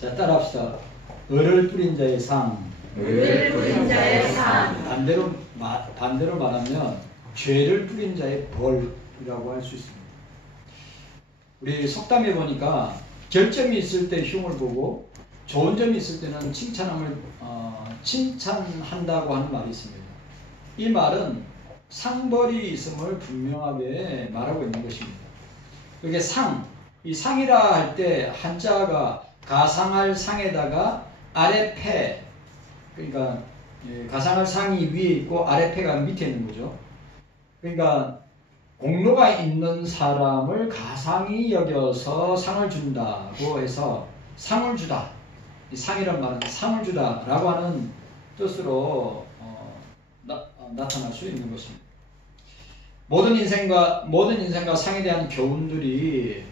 자, 따라합시다. 을을 뿌린 자의 상. 을을 뿌린 자의 상. 반대로 말하면 죄를 뿌린 자의 벌이라고 할 수 있습니다. 우리 속담에 보니까 결점이 있을 때 흉을 보고 좋은 점이 있을 때는 칭찬한다고 하는 말이 있습니다. 이 말은 상벌이 있음을 분명하게 말하고 있는 것입니다. 이게 이 상이라 할 때 한자가 가상할 상에다가 아래 폐, 그러니까 가상할 상이 위에 있고 아래 폐가 밑에 있는 거죠. 그러니까 공로가 있는 사람을 가상히 여겨서 상을 준다고 해서 상을 주다. 이 상이란 말은 상을 주다라고 하는 뜻으로 나타날 수 있는 것입니다. 모든 인생과 상에 대한 교훈들이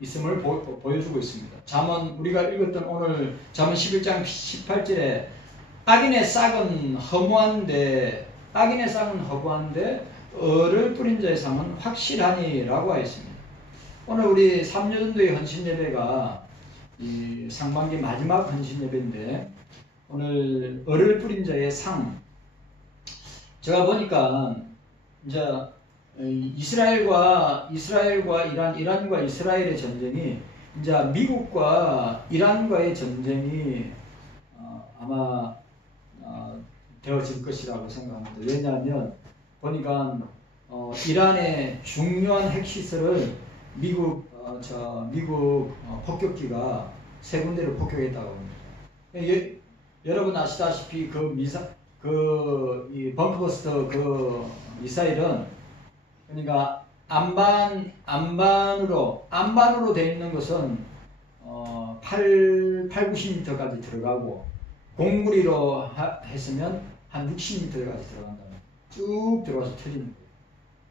있음을 보여주고 있습니다. 우리가 읽었던 오늘 잠언 11장 18절에 악인의 싹은 허무한데 을을 뿌린 자의 상은 확실하니라고 하였습니다. 오늘 우리 3년도의 헌신예배가 이 상반기 마지막 헌신예배인데 오늘 을을 뿌린 자의 상, 제가 보니까 이제 이스라엘과 이란과 이스라엘의 전쟁이 이제 미국과 이란과의 전쟁이 아마 되어질 것이라고 생각합니다. 왜냐하면 보니까 이란의 중요한 핵시설을 미국 폭격기가 3군데를 폭격했다고 합니다. 여러분 아시다시피 이 벙커버스터 그 미사일은 그러니까 안반으로 되어 있는 것은 90m까지 들어가고 공구리로 했으면 한 60m까지 들어간다. 쭉 들어가서 터지는 거예요.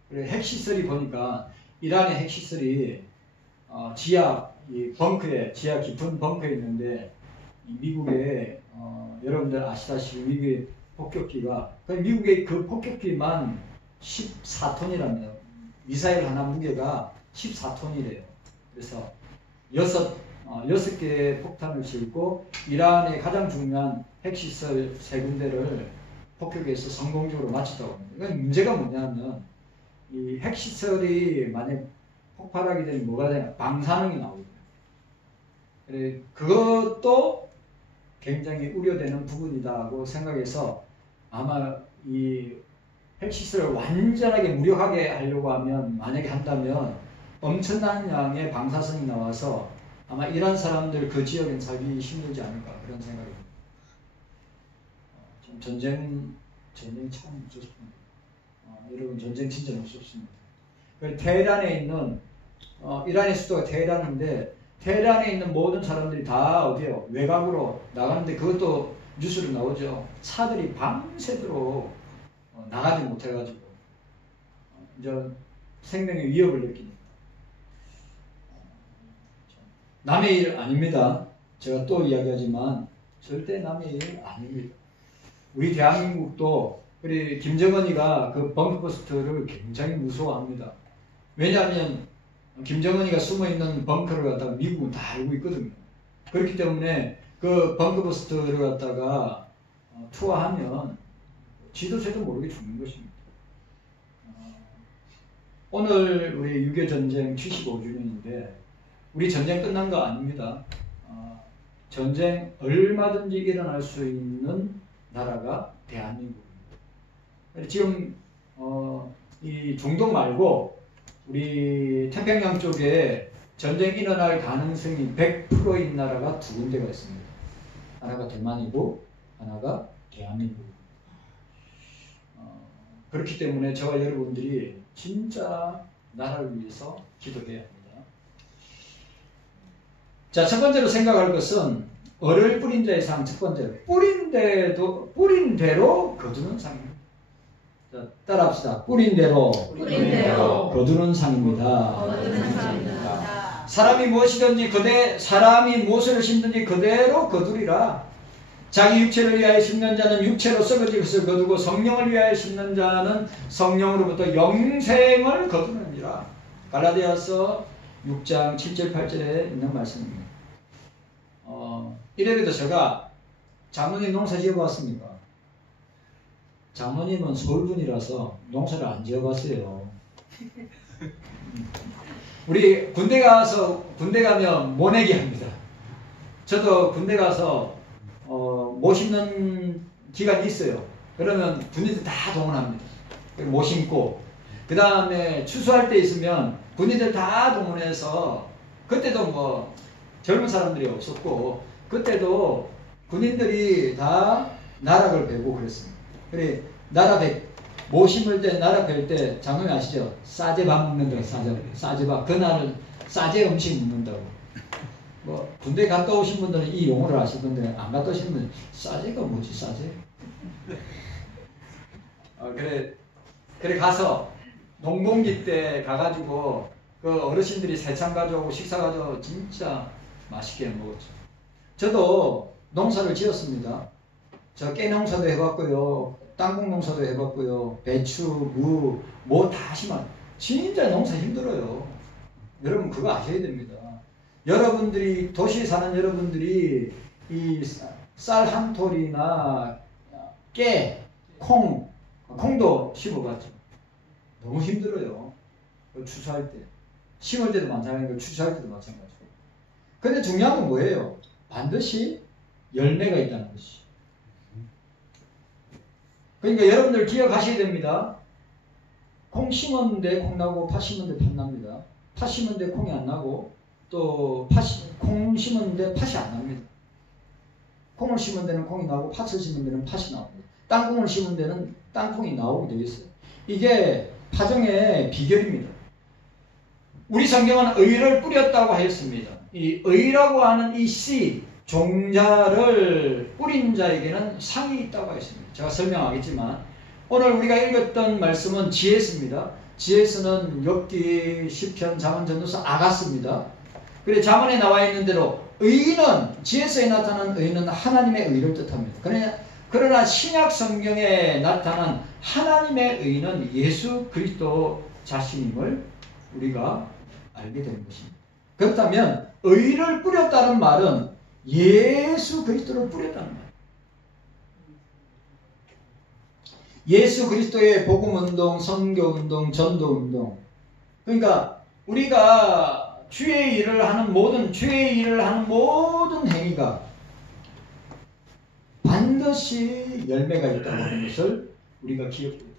그리고 핵시설이 보니까 이란의 핵시설이 지하 깊은 벙커에 있는데 미국의 여러분들 아시다시피 미국의 폭격기가 미국의 그 폭격기만 14톤이랍니다. 미사일 하나 무게가 14톤이래요. 그래서 6개의 폭탄을 싣고 이란의 가장 중요한 핵시설 3군데를 폭격해서 성공적으로 마쳤다고 합니다. 이건 문제가 뭐냐면 이 핵시설이 만약 폭발하게 되면 뭐가 되냐? 방사능이 나오거든요. 그것도 굉장히 우려되는 부분이다고 생각해서 아마 이 핵시설을 완전하게 무력하게 하려고 하면 만약에 한다면 엄청난 양의 방사선이 나와서 아마 이란 사람들 그 지역엔 살기 힘들지 않을까 그런 생각이 듭니다. 전쟁 참 무섭습니다. 여러분 전쟁 진짜 무섭습니다. 테헤란에 있는 이란의 수도가 테헤란인데 테헤란에 있는 모든 사람들이 다 어디요? 외곽으로 나가는데 그것도 뉴스로 나오죠. 차들이 밤새도록 나가지 못해가지고 이제 생명의 위협을 느낍니다. 남의 일 아닙니다. 제가 또 이야기하지만 절대 남의 일 아닙니다. 우리 대한민국도 우리 김정은이가 그 벙커버스터를 굉장히 무서워합니다. 왜냐하면 김정은이가 숨어있는 벙커를 갖다가 미국은 다 알고 있거든요. 그렇기 때문에 그 벙커버스터를 갖다가 투하하면 지도새도 모르게 죽는 것입니다. 오늘 우리 6.25 전쟁 75주년인데 우리 전쟁 끝난 거 아닙니다. 전쟁 얼마든지 일어날 수 있는 나라가 대한민국입니다. 지금 이 중동 말고 우리 태평양 쪽에 전쟁이 일어날 가능성이 100%인 나라가 2군데가 있습니다. 하나가 대만이고 하나가 대한민국입니다. 그렇기 때문에 저와 여러분들이 진짜 나라를 위해서 기도해야 합니다. 자, 첫 번째로 생각할 것은 을을 뿌린 자의 상. 첫 번째로 뿌린 대로 거두는 상입니다. 자, 따라합시다. 뿌린 대로 거두는 상입니다. 사람이 무엇을 심든지 그대로 거두리라. 자기 육체를 위하여 심는 자는 육체로 썩어질 것을 거두고 성령을 위하여 심는 자는 성령으로부터 영생을 거두느니라. 갈라디아서 6장 7절 8절에 있는 말씀입니다. 이래봬도 제가 장모님 농사 지어봤습니까? 장모님은 서울분이라서 농사를 안 지어봤어요. 우리 군대 가면 모내기 합니다. 저도 군대 가서 못 심는 기간이 있어요. 그러면 군인들 다 동원합니다. 못 심고 그 다음에 추수할 때 있으면 군인들 다 동원해서 그때도 뭐 젊은 사람들이 없었고 그때도 군인들이 다 나락을 베고 그랬습니다. 그래 못 심을 때 나락 벨 때 장로님 아시죠? 싸제밥 먹는다고 싸제밥 그날은 싸제 음식 먹는다고. 뭐 군대 갔다 오신 분들은 이 용어를 아실 건데 안 갔다 오신 분들은 싸제가 뭐지 싸제? 그래 가서 농번기 때 가가지고 그 어르신들이 새참 가져오고 식사 가져오고 진짜 맛있게 먹었죠. 저도 농사를 지었습니다. 저 깨농사도 해봤고요. 땅콩 농사도 해봤고요. 배추, 무, 뭐 다 심한. 진짜 농사 힘들어요. 여러분 그거 아셔야 됩니다. 여러분들이 도시에 사는 여러분들이 이 쌀 한 톨이나 깨, 콩도 심어봤죠. 너무 힘들어요. 추수할 때. 심을 때도 마찬가지고 추수할 때도 마찬가지고. 근데 중요한 건 뭐예요? 반드시 열매가 있다는 것이. 그러니까 여러분들 기억하셔야 됩니다. 콩 심었는데 콩 나고 팥 심었는데 팥 납니다. 팥 심었는데 콩이 안 나고 또 콩 심었는데 팥이 안 납니다. 콩을 심은 데는 콩이 나오고 팥을 심은 데는 팥이 나옵니다. 땅콩을 심은 데는 땅콩이 나오게 되어 있어요. 이게 파종의 비결입니다. 우리 성경은 의를 뿌렸다고 하였습니다. 이 의라고 하는 이 씨, 종자를 뿌린 자에게는 상이 있다고 하였습니다. 제가 설명하겠지만 오늘 우리가 읽었던 말씀은 지혜스입니다. 지혜스는 욥기, 시편, 잠언, 전도서, 아가스입니다. 그리고 잠언에 나와 있는 대로 의는 지혜서에 나타난 의는 하나님의 의를 뜻합니다. 그러나 신약 성경에 나타난 하나님의 의는 예수 그리스도 자신임을 우리가 알게 되는 것입니다. 그렇다면 의를 뿌렸다는 말은 예수 그리스도를 뿌렸다는 말이에요. 예수 그리스도의 복음운동, 선교운동, 전도운동. 그러니까 우리가 주의 일을 하는 모든 행위가 반드시 열매가 있다고 하는 것을 우리가 기억해야 돼요.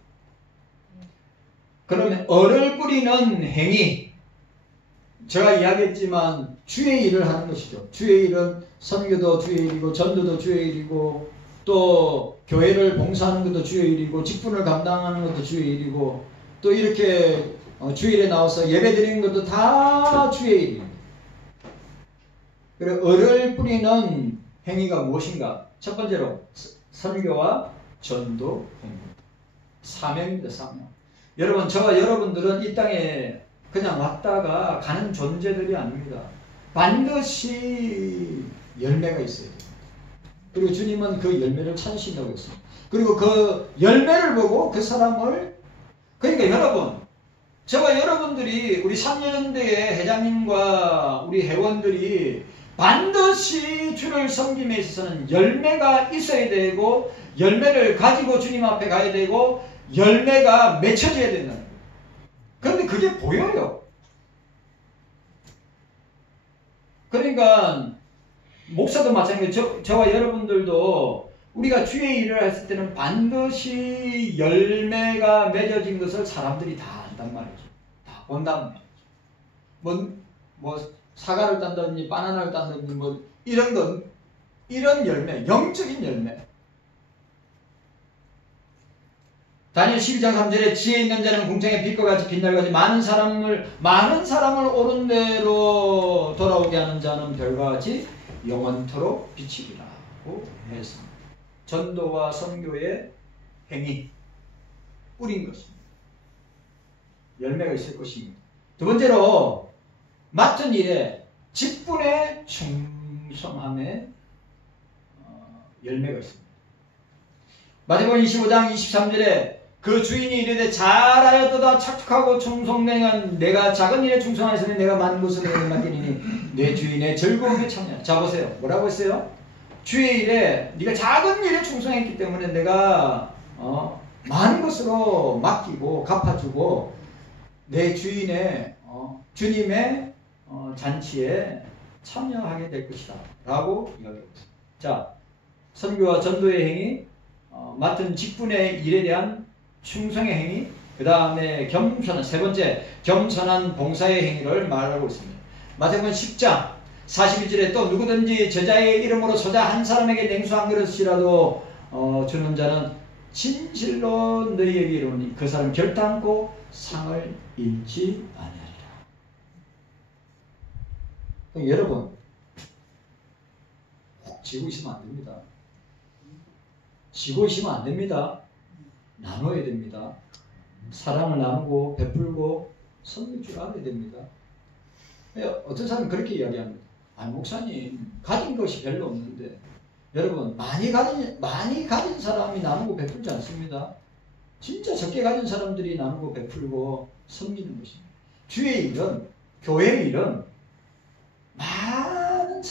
그러면 얼을 뿌리는 행위, 제가 이야기했지만 주의 일을 하는 것이죠. 주의 일은 선교도 주의 일이고 전도도 주의 일이고 또 교회를 봉사하는 것도 주의 일이고 직분을 감당하는 것도 주의 일이고 또 이렇게 주일에 나와서 예배 드리는 것도 다 주의 일입니다. 그리고 얼을 뿌리는 행위가 무엇인가? 첫 번째로 선교와 전도 행위. 사명입니다. 사명. 여러분, 저와 여러분들은 이 땅에 그냥 왔다가 가는 존재들이 아닙니다. 반드시 열매가 있어야 됩니다. 그리고 주님은 그 열매를 찾으신다고 했습니다. 그리고 그 열매를 보고 그 사람을, 그러니까 여러분, 저와 여러분들이 우리 3년대의 회장님과 우리 회원들이 반드시 주를 섬김에 있어서는 열매가 있어야 되고 열매를 가지고 주님 앞에 가야 되고 열매가 맺혀져야 된다는 거예요. 그런데 그게 보여요. 그러니까 목사도 마찬가지예요. 저와 여러분들도 우리가 주의 일을 했을 때는 반드시 열매가 맺어진 것을 사람들이 다 안단 말이죠. 다 본단 말이죠. 뭐 사과를 딴다든지 바나나를 딴다든지 뭐 이런 열매, 영적인 열매. 다니엘 12장 3절에 지혜 있는 자는 궁창의 빛과 같이 빛날 같이 많은 사람을 옳은 대로 돌아오게 하는 자는 별과 같이 영원토록 비치리라고 했습니다. 전도와 선교의 행위 뿌린 것입니다. 열매가 있을 것입니다. 두 번째로 맡은 일에 직분의 충성함에 열매가 있습니다. 마태복음 25장 23절에 그 주인이 이르되 잘하였도다 착축하고 충성된 내가 작은 일에 충성하였으니 내가 많은 것을 내게 맡기니 내 주인의 즐거움에 참여하라. 자 보세요. 뭐라고 했어요? 주의 일에 네가 작은 일에 충성했기 때문에 내가 많은 것으로 맡기고 갚아주고 내 주인의 주님의 잔치에 참여하게 될 것이다 라고 이야기하고 있습니다. 자, 선교와 전도의 행위, 맡은 직분의 일에 대한 충성의 행위, 그 다음에 겸손한, 세 번째 겸손한 봉사의 행위를 말하고 있습니다. 마태복음 10장 41절에 또 누구든지 제자의 이름으로 소자 한 사람에게 냉수 한 그릇이라도 주는 자는 진실로 너희에게 이르노니 그 사람 결단코 상을 잃지 아니하리라. 여러분, 꼭 지고 있으면 안 됩니다. 지고 있으면 안 됩니다. 나눠야 됩니다. 사랑을 나누고 베풀고 섬길 줄 알아야 됩니다. 어떤 사람은 그렇게 이야기합니다. 목사님 가진 것이 별로 없는데, 여러분 많이 가진 사람이 나누고 베풀지 않습니다. 진짜 적게 가진 사람들이 나누고 베풀고 섬기는 것입니다. 주의 일은, 교회의 일은 많은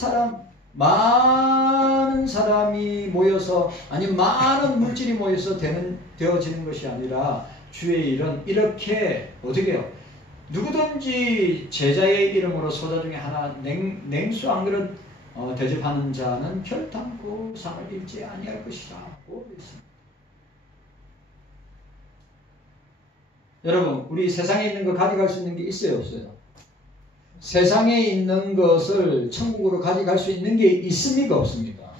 사람이 모여서, 아니면 많은 물질이 모여서 되어지는 것이 아니라, 주의 일은 이렇게 어떻게 해요? 누구든지 제자의 이름으로 소자 중에 하나 냉수 한 그릇 대접하는 자는 결단코 상을 잃지 아니할 것이다 라고 했습니다. 여러분, 우리 세상에 있는 거 가져갈 수 있는 게 있어요, 없어요? 세상에 있는 것을 천국으로 가져갈 수 있는 게 있습니까, 없습니까?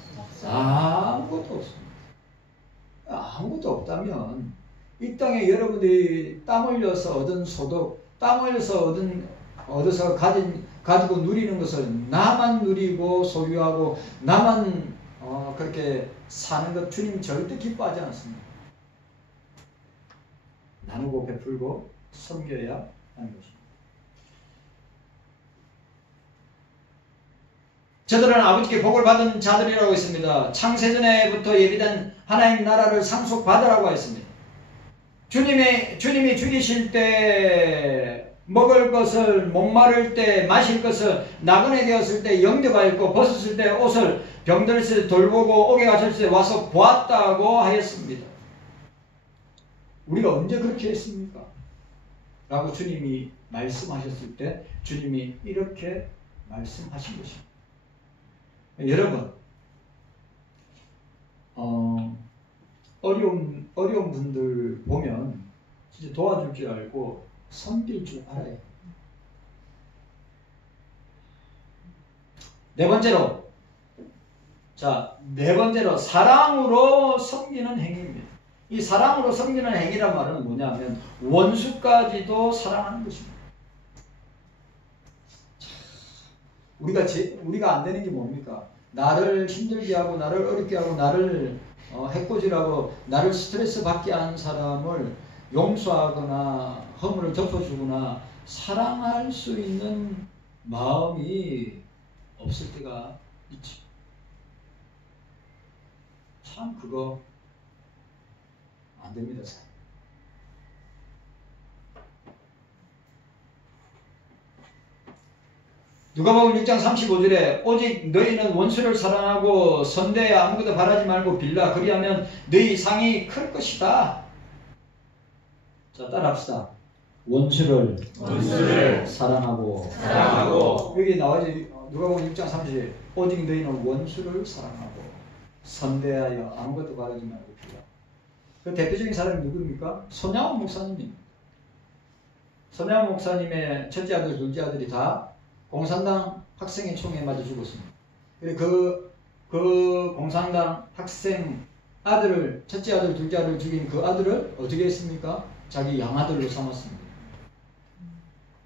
아무것도 없습니다. 아무것도 없다면 이 땅에 여러분들이 땀 흘려서 얻은 소득, 땀 흘려서 얻어서 가지고 누리는 것을 나만 누리고 소유하고 나만 그렇게 사는 것 주님 절대 기뻐하지 않습니다. 나누고 베풀고 섬겨야 하는 것입니다. 저들은 아버지께 복을 받은 자들이라고 했습니다. 창세전에부터 예비된 하나님 나라를 상속받으라고 했습니다. 주님이 죽이실 때 먹을 것을, 목마를 때 마실 것을, 나그네 되었을 때 영접하였고 벗었을 때 옷을, 병들었을 때 돌보고 옥에 갇혔을 때 와서 보았다고 하였습니다. 우리가 언제 그렇게 했습니까? 라고 주님이 말씀하셨을 때 주님이 이렇게 말씀하신 것입니다. 여러분, 어려운 분들 보면 진짜 도와줄 줄 알고 섬길 줄 알아요. 네 번째로 사랑으로 섬기는 행위입니다. 이 사랑으로 섬기는 행위란 말은 뭐냐면 원수까지도 사랑하는 것입니다. 우리가 안 되는 게 뭡니까? 나를 힘들게 하고 나를 어렵게 하고 나를 해코지라고 나를 스트레스 받게 하는 사람을 용서하거나 허물을 덮어주거나 사랑할 수 있는 마음이 없을 때가 있지. 참 그거 안 됩니다. 누가복음 6장 35절에 오직 너희는 원수를 사랑하고 선대에 아무것도 바라지 말고 빌라 그리하면 너희 상이 클 것이다. 자, 따라합시다. 원수를 사랑하고 여기 나와야지. 누가복음 6장 30절에 오직 너희는 원수를 사랑하고 선대하여 아무것도 바라지 말고 빌라. 그 대표적인 사람이 누구입니까? 손양원 목사님입니다. 손양원 목사님의 첫째 아들, 둘째 아들이 다 공산당 학생의 총에 맞아 죽었습니다. 그리고 그 공산당 학생 아들을, 첫째 아들, 둘째 아들 죽인 그 아들을 어떻게 했습니까? 자기 양아들로 삼았습니다.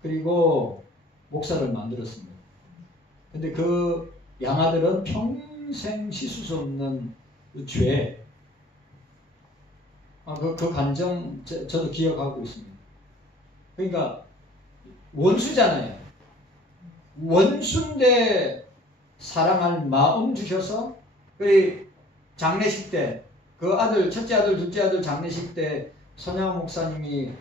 그리고 목사를 만들었습니다. 근데 그 양아들은 평생 씻을 수 없는 그 죄, 그 감정 저도 기억하고 있습니다. 그러니까 원수잖아요. 원수인데 사랑할 마음 주셔서 그 장례식 때 그 아들, 첫째 아들, 둘째 아들 장례식 때 손양원 목사님이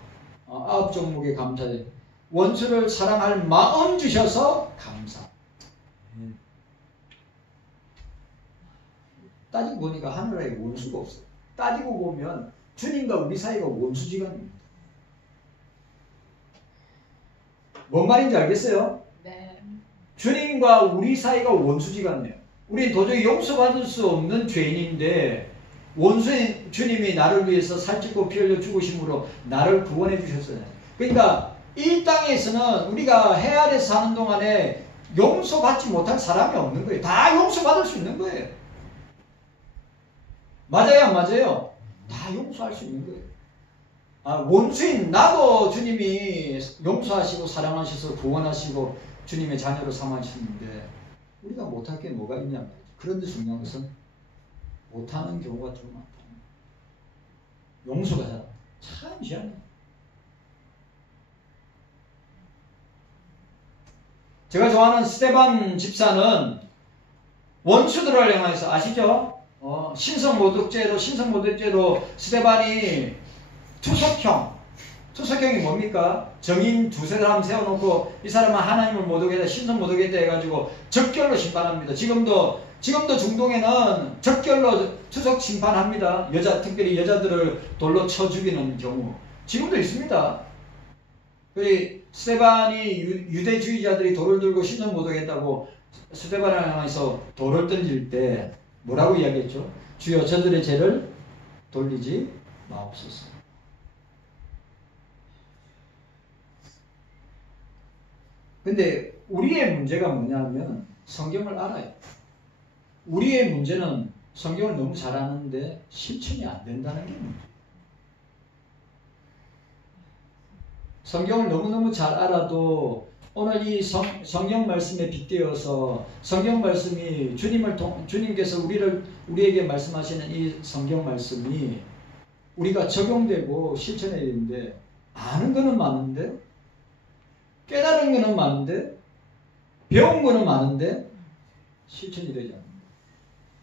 9종목에 감사해. 원수를 사랑할 마음 주셔서 감사. 따지고 보니까 하늘에 원수가 없어요. 따지고 보면 주님과 우리 사이가 원수지간입니다. 뭔 말인지 알겠어요? 네. 주님과 우리 사이가 원수지간이에요. 우리 도저히 용서받을 수 없는 죄인인데 원수인 주님이 나를 위해서 살찌고 피 흘려 죽으심으로 나를 구원해 주셨어요. 그러니까 이 땅에서는 우리가 해 아래서 사는 동안에 용서받지 못할 사람이 없는 거예요. 다 용서받을 수 있는 거예요. 맞아요, 안 맞아요? 다 용서할 수 있는 거예요. 원수인 나도 주님이 용서하시고 사랑하셔서 구원하시고 주님의 자녀로 삼으셨는데 우리가 못할 게 뭐가 있냐 말이죠. 그런데 중요한 것은 못하는 경우가 좀 많다. 용서가 참 희한해. 제가 좋아하는 스테반 집사는 원수들을 향해서 아시죠? 신성모독죄로 스테반이 투석형이 뭡니까? 정인 두세 사람 세워놓고 이 사람은 하나님을 모독했다, 신성 모독했다 해가지고 적결로 심판합니다. 지금도 중동에는 적결로 투석 심판합니다. 특별히 여자들을 돌로 쳐 죽이는 경우 지금도 있습니다. 스테반이 유대주의자들이 돌을 들고 신성 모독했다고 스테반을 향해서 돌을 던질 때 뭐라고 이야기했죠? 주여 저들의 죄를 돌리지 마옵소서. 근데 우리의 문제가 뭐냐면 성경을 알아요. 우리의 문제는 성경을 너무 잘 아는데 실천이 안 된다는 게 문제예요. 성경을 너무너무 잘 알아도 오늘 이 성경 말씀에 빗대어서 성경 말씀이 주님께서 우리에게 말씀하시는 이 성경 말씀이 우리가 적용되고 실천해야 되는데 아는 거는 많은데 깨달은 거는 많은데 배운 거는 많은데 실천이 되지 않는다.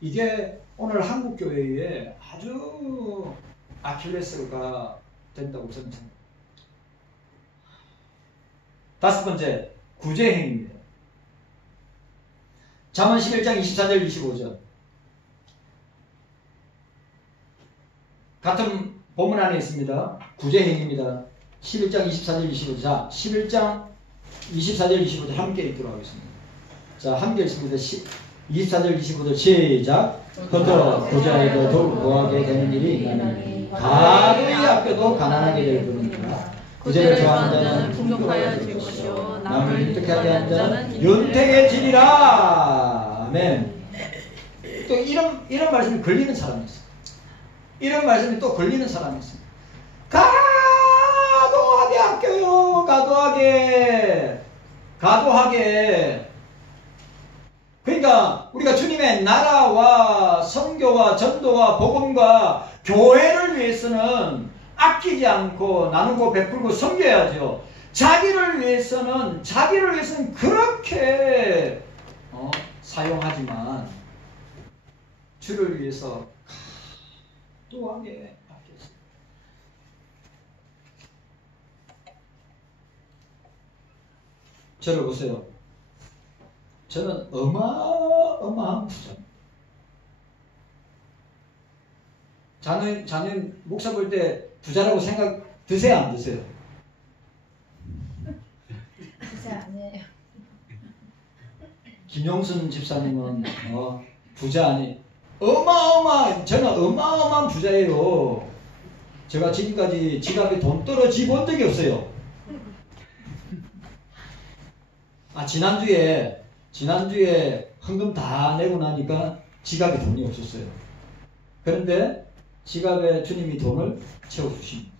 이게 오늘 한국교회에 아주 아킬레스가 된다고 저는 생각합니다. 다섯 번째, 구제행위입니다. 잠언 11장 24절 25절 같은 본문 안에 있습니다. 구제행위입니다. 11장 24절 25절. 자, 11장 24절 25절 함께 읽도록 하겠습니다. 자, 함께 읽습니다. 24절 25절 시작. 그저 부자에도 더욱 고하게 되는 일이 있나니 가도히 아껴도 가난하게 될 뿐이니라. 구제를 좋아하는 자는 풍족하여 질 것이요 남을 윤택하게 하는 자는 윤택해지리라. 아멘. 또 이런 말씀이 걸리는 사람이 있어요. 이런 말씀이 또 걸리는 사람이 있어요. 가도하게 아껴요. 가도하게. 그러니까 우리가 주님의 나라와 선교와 전도와 복음과 교회를 위해서는 아끼지 않고 나누고 베풀고 섬겨야죠. 자기를 위해서는 그렇게 사용하지만 주를 위해서 가도하게 아꼈어요. 저를 보세요. 저는 어마어마한 부자입니다. 자는 목사 볼 때 부자라고 생각 드세요, 안 드세요? 부자 아니에요. 김용순 집사님은 부자 아니? 저는 어마어마한 부자예요. 제가 지금까지 지갑에 돈 떨어지 본 적이 없어요. 지난주에 헌금 다 내고 나니까 지갑에 돈이 없었어요. 그런데 지갑에 주님이 돈을 채워주십니다.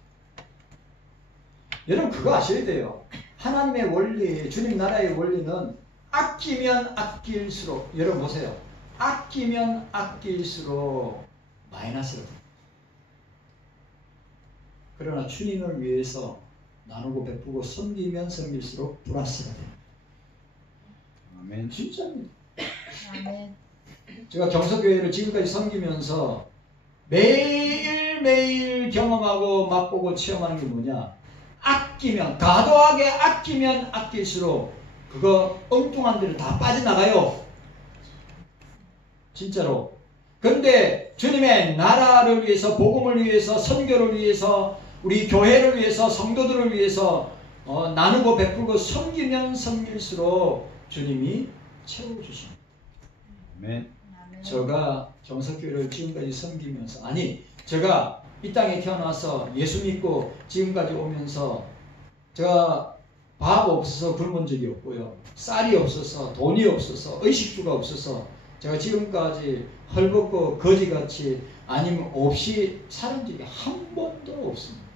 여러분 그거 아셔야 돼요. 하나님의 원리, 주님 나라의 원리는 아끼면 아낄수록, 여러분 보세요. 아끼면 아낄수록 마이너스가 됩니다. 그러나 주님을 위해서 나누고 베푸고 섬기면 섬길수록 플러스가 됩니다. 아멘. 진짜입니다. 아멘. 제가 경서교회를 지금까지 섬기면서 매일매일 경험하고 맛보고 체험하는 게 뭐냐? 가도하게 아끼면 아낄수록 그거 엉뚱한 데를 다 빠져나가요. 진짜로. 그런데 주님의 나라를 위해서, 복음을 위해서, 선교를 위해서, 우리 교회를 위해서, 성도들을 위해서 나누고 베풀고 섬기면 섬길수록 주님이 채워주십니다. 아멘. 제가 경석교회를 지금까지 섬기면서, 아니 제가 이 땅에 태어나서 예수 믿고 지금까지 오면서 제가 밥 없어서 굶은 적이 없고요, 쌀이 없어서, 돈이 없어서, 의식주가 없어서 제가 지금까지 헐벗고 거지같이 아니면 없이 살은 적이 한 번도 없습니다.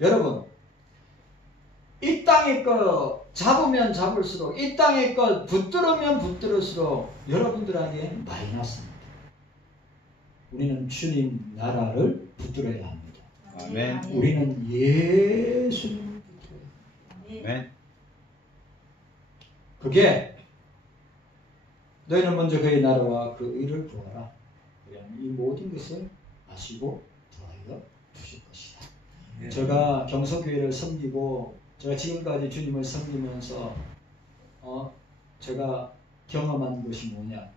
여러분, 이 땅의 거 잡으면 잡을수록, 이 땅의 거 붙들으면 붙들을수록 여러분들에게 마이너스입니다. 우리는 주님 나라를 붙들어야 합니다. 아멘. 우리는 예수님을 붙들어야 합니다. 아멘. 그게 너희는 먼저 그의 나라와 그 의를 구하라. 그러면 이 모든 것을 아시고 더하여 주실 것이다. 제가 경서교회를 섬기고 제가 지금까지 주님을 섬기면서 제가 경험한 것이 뭐냐,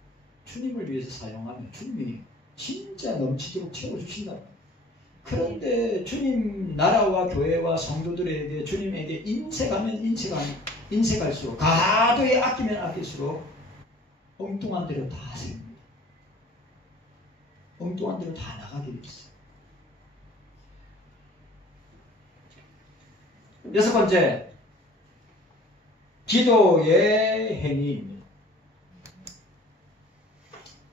주님을 위해서 사용하면 주님이 진짜 넘치도록 채워주신다. 그런데 주님 나라와 교회와 성도들에게, 주님에게 인색하면 인색할수록, 가도에 아끼면 아낄수록 엉뚱한 대로 다 생깁니다. 엉뚱한 대로 다 나가게 돼 있어요. 여섯 번째, 기도의 행위입니다.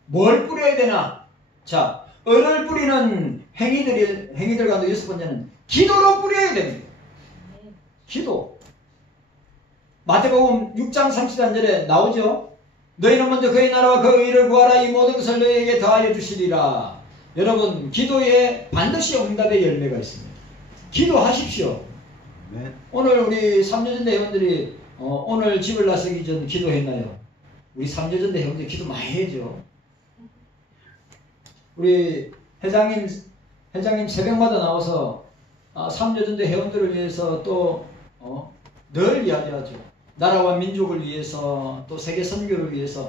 뭘 뿌려야 되나? 자, 을을 뿌리는 행위들 가운데 여섯 번째는 기도로 뿌려야 됩니다. 기도. 마태복음 6장 33절에 나오죠. 너희는 먼저 그의 나라와 그 의를 구하라. 이 모든 것을 너희에게 더하여 주시리라. 여러분, 기도에 반드시 응답의 열매가 있습니다. 기도하십시오. 네. 오늘 우리 삼여전대 회원들이 오늘 집을 나서기 전 기도했나요? 우리 삼여전대 회원들이 기도 많이 해야죠. 우리 회장님 새벽마다 나와서 삼여전대 회원들을 위해서 또 늘 이야기하죠. 나라와 민족을 위해서, 또 세계 선교를 위해서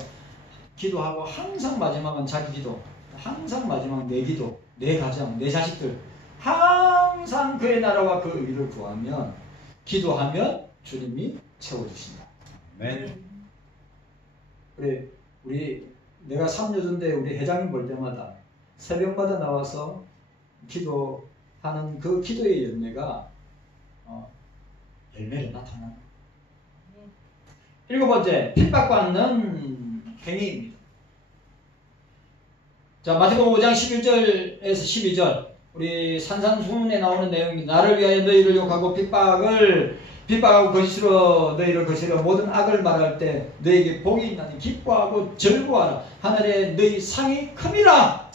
기도하고, 항상 마지막은 자기 기도, 항상 마지막 내 기도, 내 가정, 내 자식들, 항상 그의 나라와 그 의를 구하면, 기도하면 주님이 채워주신다. 아멘. 우리 내가 삼여전대 우리 회장님 볼 때마다 새벽마다 나와서 기도하는 그 기도의 열매가 열매로 나타납니다. 일곱 번째, 핍박받는 행위입니다. 자, 마태복음 5장 11절에서 12절, 우리 산상수훈에 나오는 내용입니다. 나를 위하여 너희를 욕하고 핍박하고 거짓으로 너희를 거스려 모든 악을 말할 때 너희에게 복이 있나니 기뻐하고 즐거워하라. 하늘에 너희 상이 큼이라.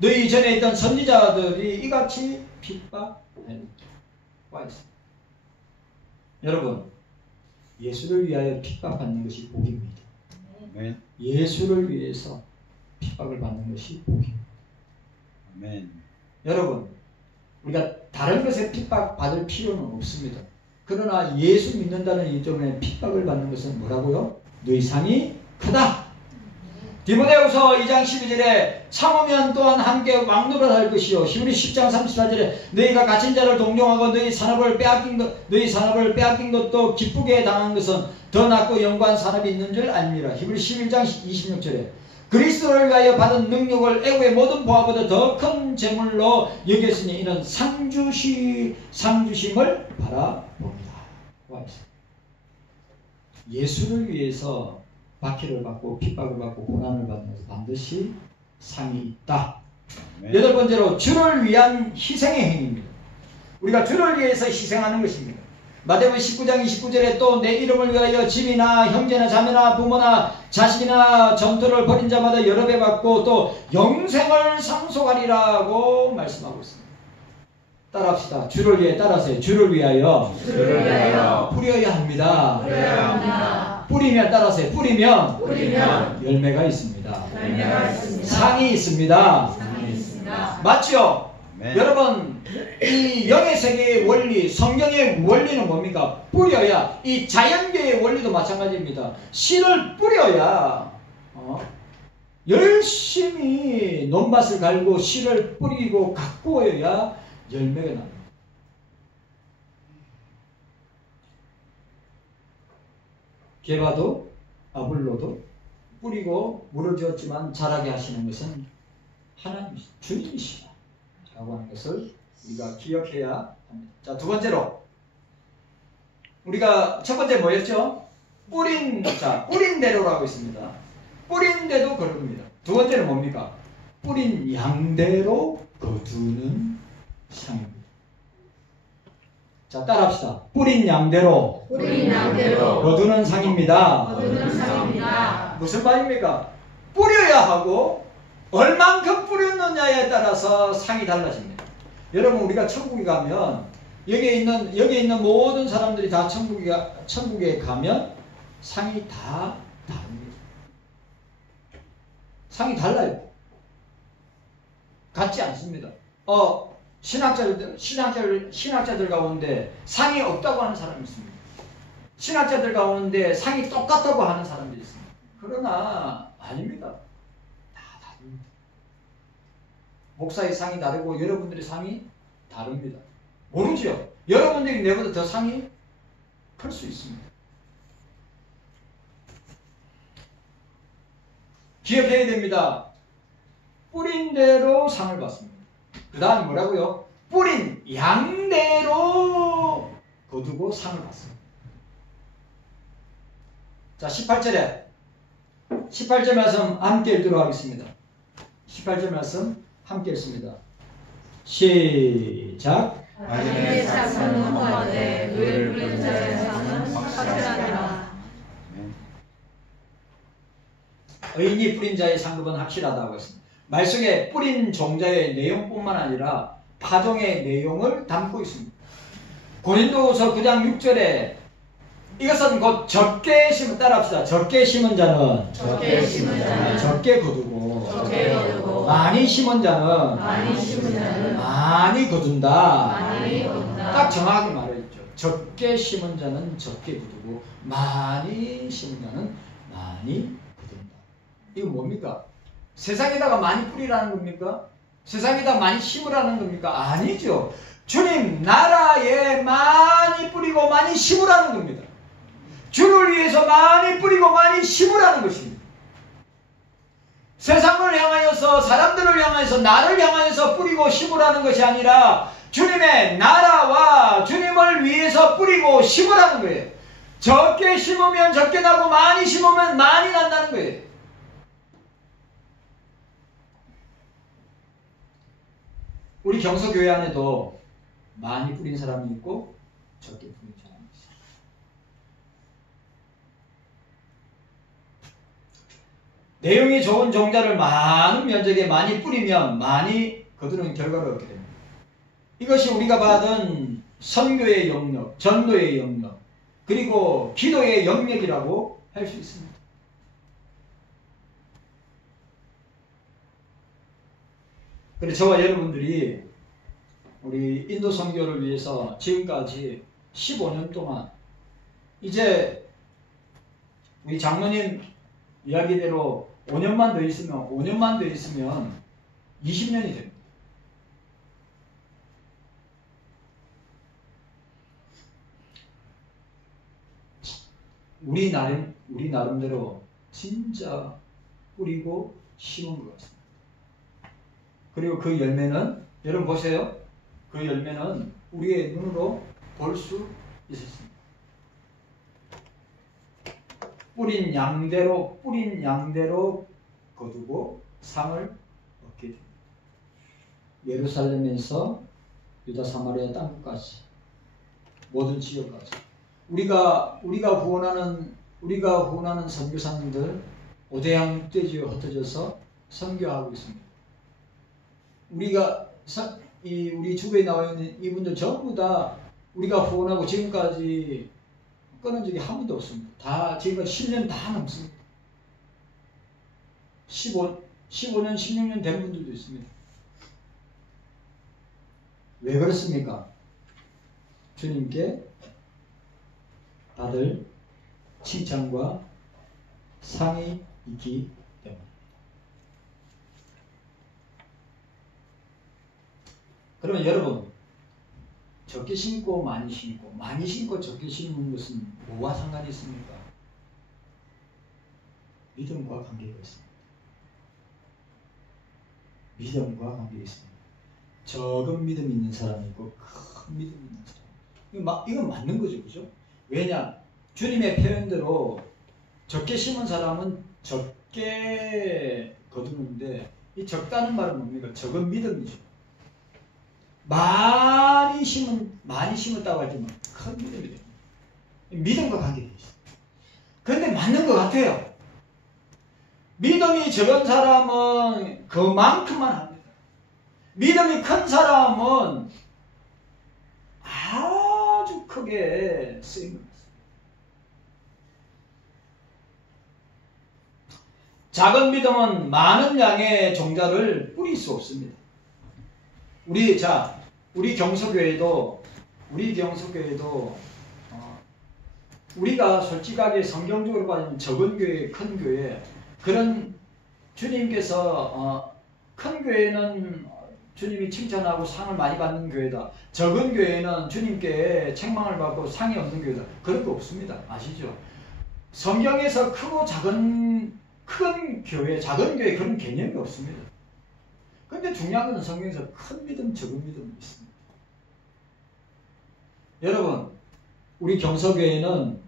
너희 전에 있던 선지자들이 이같이 핍박하였다. 여러분, 예수를 위하여 핍박받는 것이 복입니다. 아멘. 예수를 위해서 핍박을 받는 것이 복입니다. 아멘. 여러분, 우리가 다른 것에 핍박받을 필요는 없습니다. 그러나 예수 믿는다는 이점에 핍박을 받는 것은 뭐라고요? 너희 상이 크다. 디모데후서 2장 12절에 참으면 또한 함께 왕노릇 할 것이요. 히브리 10장 34절에 너희가 갇힌 자를 동정하고 너희 산업을 빼앗긴 것도 기쁘게 당한 것은 더 낫고 영광한 산업이 있는 줄 아닙니다. 히브리 11장 26절에 그리스도를 위하여 받은 능력을 애고의 모든 보화보다 더 큰 재물로 여겼으니 이는 상주심을 바라봅니다. 예수를 위해서 박해를 받고 핍박을 받고 고난을 받는 것은 반드시 상이 있다. 아멘. 여덟 번째로, 주를 위한 희생의 행위입니다. 우리가 주를 위해서 희생하는 것입니다. 마태복음 19장 29절에 또 내 이름을 위하여 집이나 형제나 자매나 부모나 자식이나 전토를 벌인 자마다 여러 배 받고 또 영생을 상속하리라고 말씀하고 있습니다. 따라합시다. 주를 위해 따라하세요. 주를 위하여 뿌려야 합니다. 뿌리면 따라하세요. 뿌리면 열매가 있습니다. 상이 있습니다. 맞죠? 아멘. 여러분, 이 영의 세계의 원리, 성경의 원리는 뭡니까? 뿌려야. 이 자연계의 원리도 마찬가지입니다. 씨를 뿌려야 열심히 논밭을 갈고 씨를 뿌리고 가꾸어야 열매가 납니다. 게바도 아볼로도 뿌리고 물을 주었지만 자라게 하시는 것은 하나님이시다. 주님이시다. 라고 하는 것을 우리가 기억해야 합니다. 자, 두 번째로 우리가 첫 번째 뭐였죠? 뿌린 대로라고 있습니다. 뿌린 대도 거둡니다. 두 번째는 뭡니까? 뿌린 양대로 거두는 상입니다. 자, 따라합시다. 뿌린 양대로 거두는 상입니다. 무슨 말입니까? 뿌려야 하고 얼만큼 뿌렸느냐에 따라서 상이 달라집니다. 여러분, 우리가 천국에 가면 여기에 있는 모든 사람들이 다 천국에 가면 상이 다 다릅니다. 상이 달라요. 같지 않습니다. 신학자들 가운데 상이 없다고 하는 사람이 있습니다. 신학자들 가운데 상이 똑같다고 하는 사람들이 있습니다. 그러나 아닙니다. 다 다릅니다. 목사의 상이 다르고 여러분들의 상이 다릅니다. 모르죠? 여러분들이 내보다 더 상이 클 수 있습니다. 기억해야 됩니다. 뿌린 대로 상을 받습니다. 그 다음 뭐라고요? 뿌린 양대로 거두고 상을 받습니다. 자, 18절 말씀 함께 읽도록 하겠습니다. 18절 말씀 함께 읽습니다. 시작. 하나님의 자손은 허하되 늘 뿌린 자의 상은 확실하니라. 의인이 뿌린 자의 상급은 확실하다고 했습니다. 말 속에 뿌린 종자의 내용뿐만 아니라 파종의 내용을 담고 있습니다. 고린도후서 9장 6절에 이것은 곧 적게 심은, 따라합시다. 적게 심은 자는 적게 거두고 많이 심은 자는 많이 거둔다. 딱 정확하게 말해있죠. 적게 심은 자는 적게 거두고 많이 심은 자는 많이 거둔다. 이거 뭡니까? 세상에다가 많이 뿌리라는 겁니까? 세상에다 많이 심으라는 겁니까? 아니죠. 주님 나라에 많이 뿌리고 많이 심으라는 겁니다. 주를 위해서 많이 뿌리고 많이 심으라는 것입니다. 세상을 향하여서, 사람들을 향하여서, 나를 향하여서 뿌리고 심으라는 것이 아니라 주님의 나라와 주님을 위해서 뿌리고 심으라는 거예요. 적게 심으면 적게 나고 많이 심으면 많이 난다는 거예요. 우리 경서교회 안에도 많이 뿌린 사람이 있고 적게 뿌린 사람이 있어요. 내용이 좋은 종자를 많은 면적에 많이 뿌리면 많이 거두는 결과를 얻게 됩니다. 이것이 우리가 받은 선교의 영역, 전도의 영역, 그리고 기도의 영역이라고 할 수 있습니다. 그래서 저와 여러분들이 우리 인도 선교를 위해서 지금까지 15년 동안, 이제 우리 장로님 이야기대로 5년만 더 있으면 20년이 됩니다. 우리 나름대로 진짜 뿌리고 심은 것 같습니다. 그리고 그 열매는, 여러분 보세요. 그 열매는 우리의 눈으로 볼 수 있었습니다. 뿌린 양대로 거두고 상을 얻게 됩니다. 예루살렘에서 유다 사마리아 땅끝까지, 모든 지역까지 우리가 후원하는 선교사님들 5대양 육대지에 흩어져서 선교하고 있습니다. 우리 주변에 나와 있는 이분들 전부 다 우리가 후원하고 지금까지 끊은 적이 한 번도 없습니다. 다 지금까지 10년 다 넘습니다. 15년, 16년 된 분들도 있습니다. 왜 그렇습니까? 주님께 받을 칭찬과 상이 있기 때문에. 그러면 여러분, 적게 심고 많이 심고 많이 심고 적게 심는 것은 뭐와 상관이 있습니까? 믿음과 관계가 있습니다. 믿음과 관계가 있습니다. 적은 믿음 있는 사람이 있고 큰 믿음 있는 사람. 이건 맞는 거죠, 그죠? 왜냐? 주님의 표현대로 적게 심은 사람은 적게 거두는데, 이 적다는 말은 뭡니까? 적은 믿음이죠. 많이 심었다고 할 때는 큰 믿음이 됩니다. 믿음과 관계가 있어요. 그런데 맞는 것 같아요. 믿음이 적은 사람은 그만큼만 합니다. 믿음이 큰 사람은 아주 크게 쓰인 것 같습니다. 작은 믿음은 많은 양의 종자를 뿌릴 수 없습니다. 우리 경서교회도 우리가 솔직하게 성경적으로 봐면 적은 교회, 큰 교회, 그런 주님께서 큰 교회는 주님이 칭찬하고 상을 많이 받는 교회다. 적은 교회는 주님께 책망을 받고 상이 없는 교회다. 그런 거 없습니다. 아시죠? 성경에서 크고 작은, 큰 교회, 작은 교회 그런 개념이 없습니다. 근데 중요한 것은 성경에서 큰 믿음, 적은 믿음이 있습니다. 여러분, 우리 경서교회는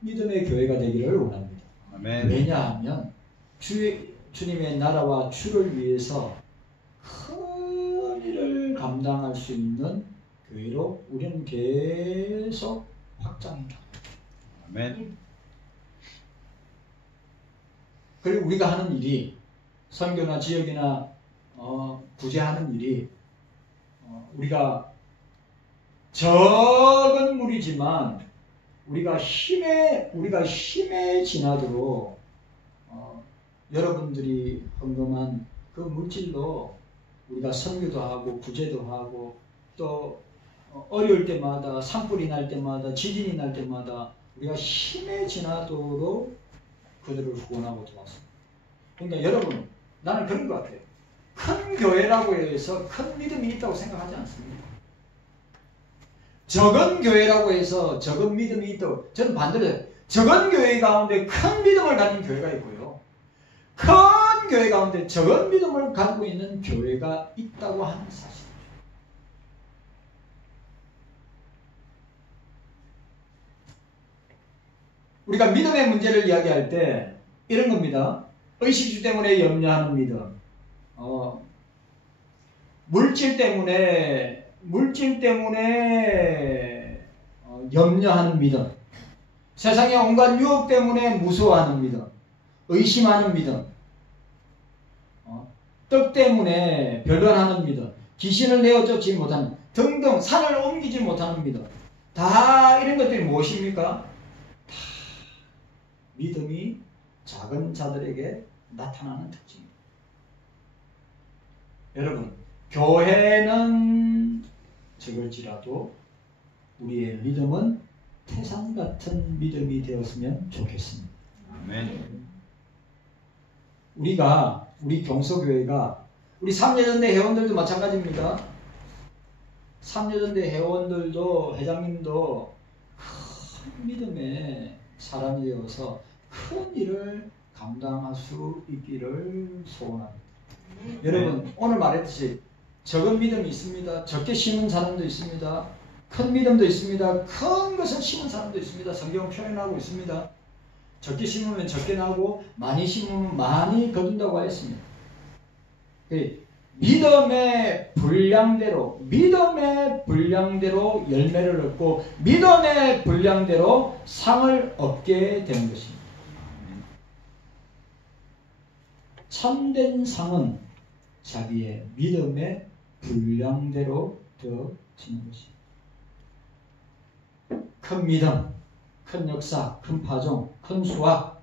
믿음의 교회가 되기를 원합니다. 아멘. 왜냐하면 주님의 나라와 주를 위해서 큰 일을 감당할 수 있는 교회로 우리는 계속 확장해 나갑니다. 아멘. 그리고 우리가 하는 일이, 선교나 지역이나 구제하는 일이 우리가 적은 무리지만 우리가 힘에 지나도록 여러분들이 헌금한 그 물질로 우리가 선교도 하고 구제도 하고, 또 어려울 때마다, 산불이 날 때마다, 지진이 날 때마다 우리가 힘에 지나도록 그들을 후원하고 도왔습니다. 그러니까 여러분, 나는 그런 것 같아요. 큰 교회라고 해서 큰 믿음이 있다고 생각하지 않습니다. 적은 교회라고 해서 적은 믿음이 있다고, 저는 반대로 적은 교회 가운데 큰 믿음을 가진 교회가 있고요, 큰 교회 가운데 적은 믿음을 가지고 있는 교회가 있다고 하는 사실이죠. 우리가 믿음의 문제를 이야기할 때 이런 겁니다. 의식주 때문에 염려하는 믿음, 물질 때문에 염려하는 믿음, 세상의 온갖 유혹 때문에 무서워하는 믿음, 의심하는 믿음, 떡 때문에 변론하는 믿음, 귀신을 내어 쫓지 못하는 등등, 산을 옮기지 못하는 믿음, 다 이런 것들이 무엇입니까? 다 믿음이 작은 자들에게 나타나는 특징입니다. 여러분, 교회는 적을지라도 우리의 믿음은 태산 같은 믿음이 되었으면 좋겠습니다. 아멘. 우리 경서교회가, 우리 삼례전대 회원들도 마찬가지입니다. 삼례전대 회원들도, 회장님도 큰 믿음의 사람이 되어서 큰 일을 감당할 수 있기를 소원합니다. 여러분, 오늘 말했듯이 적은 믿음이 있습니다. 적게 심은 사람도 있습니다. 큰 믿음도 있습니다. 큰 것을 심은 사람도 있습니다. 성경은 표현하고 있습니다. 적게 심으면 적게 나고 많이 심으면 많이 거둔다고 하였습니다. 믿음의 분량대로 열매를 얻고 믿음의 분량대로 상을 얻게 되는 것입니다. 참된 상은 자기의 믿음의 분량대로 되어지는 것입니다. 큰 믿음, 큰 역사, 큰 파종, 큰 수확,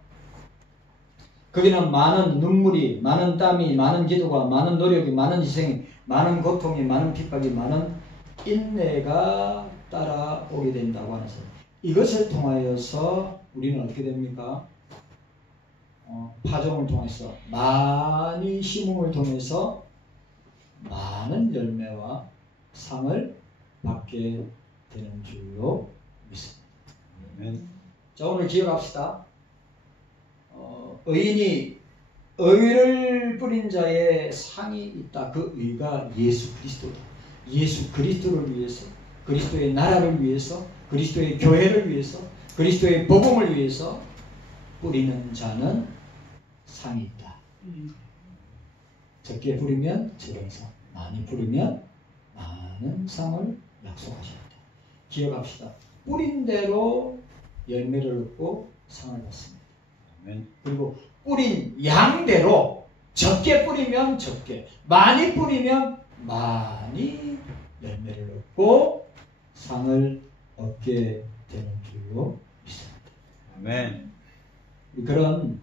거기는 많은 눈물이, 많은 땀이, 많은 기도가, 많은 노력이, 많은 희생이, 많은 고통이, 많은 핍박이, 많은 인내가 따라오게 된다고 하는 사실. 이것을 통하여서 우리는 어떻게 됩니까? 파종을 통해서, 많이 심음을 통해서 많은 열매와 상을 받게 되는 줄로 믿습니다. 아멘. 자, 오늘 기억합시다. 의인이 의를 뿌린 자의 상이 있다. 그 의가 예수 그리스도다. 예수 그리스도를 위해서, 그리스도의 나라를 위해서, 그리스도의 교회를 위해서, 그리스도의 복음을 위해서 뿌리는 자는 상이 있다. 적게 뿌리면 적은 상, 많이 뿌리면 많은 상을 약속하셨다. 기억합시다. 뿌린 대로 열매를 얻고 상을 받습니다. 아멘. 그리고 뿌린 양대로 적게 뿌리면 적게, 많이 뿌리면 많이 열매를 얻고 상을 얻게 되는 줄로 믿습니다. 아멘. 그런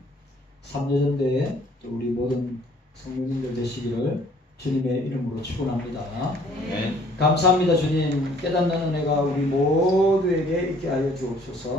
3여전대에 우리 모든 성도님들 되시기를 주님의 이름으로 축원합니다. 아멘. 감사합니다. 주님, 깨닫는 은혜가 우리 모두에게 있게 하여 주옵소서.